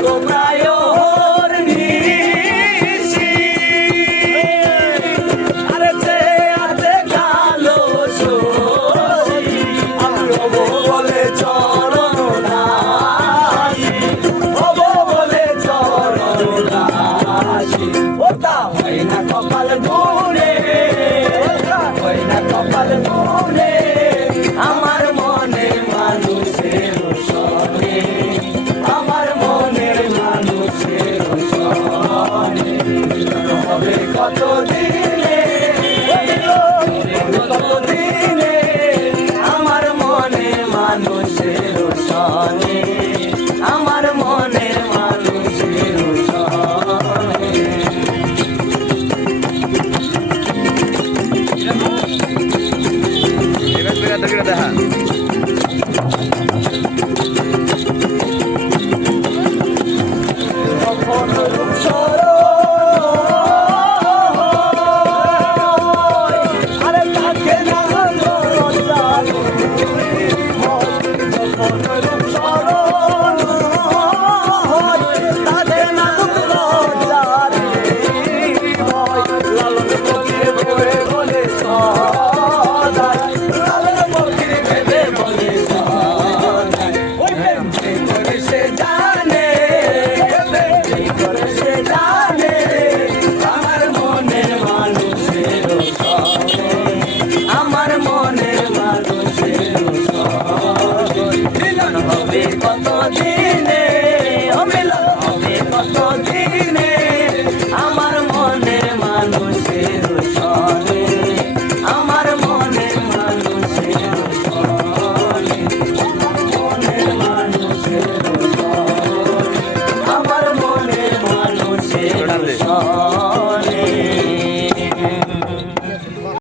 Como praia, oh, আমার মনে মানুষের সনে আমার que